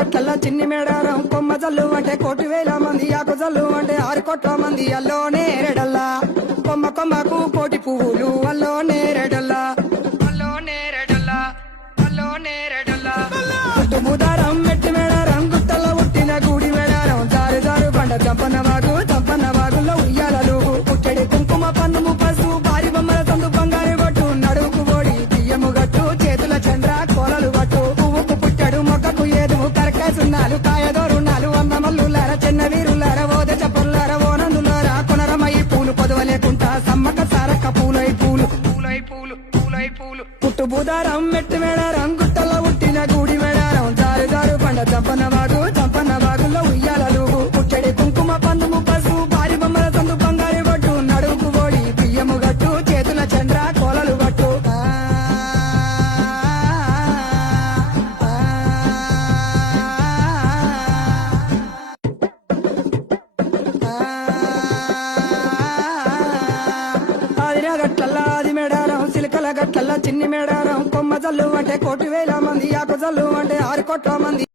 గట్ల చిన్ని మేడారం కొమ్మ జల్లు అంటే 1,000,000 మంది ఆకు జల్లు అంటే 6 కోట్ల మంది అల్లో నేరెడల్లా కొమ్మ కొమ్మకు కోటి పువ్వులు అల్లో నేరెడల్లా అల్లో నేరెడల్లా అల్లో నేరెడల్లా ముదారం మెట్టి మేడారం గుట్టలో పుట్టిన గూడి మేడారం జారు జారు బండ చంపన్న వాగుల్లో ఉయ్యాలలు పుట్టడి కుంకుమ పన్నుము పసుపు భారీ బొమ్మల సందు బంగారు గొట్టు నడువుకు ఓడి బియ్యము గట్టు చేతుల చంద్ర కోలలు గట్టు పువ్వుకు పుట్టడు మొక్కకు ఏదుము కరకాయ సున్నాలు కాయదోరున్నాలు అన్న మల్లులార చిన్న వీరులార ఓద చప్పల్లార ఓనందులార కొనరమయ్యి పూలు పొదవలేకుంటా సమ్మక సారక్క పూలై పూలు పుట్టు బుధారం మెట్టి మేడారం గుట్టలో పుట్టిన గూడి మేడారం జారు జారు పండ చంపన్న వాగుల్లో ఉయ్యాలలు పుట్టడి కుంకుమ పన్నుము పసుపు భారీ బొమ్మల సందు బంగారు గొట్టు నడువుకు ఓడి బియ్యము గట్టు చేతుల చంద్ర కోలలు గట్టు ఆదిరా గట్లల్లా ఆది మేడారం సిలికల గట్లల్లా చిన్ని మేడారం కొమ్మ జల్లు అంటే 1,000,000 మంది ఆకు జల్లు అంటే 6 కోట్ల మంది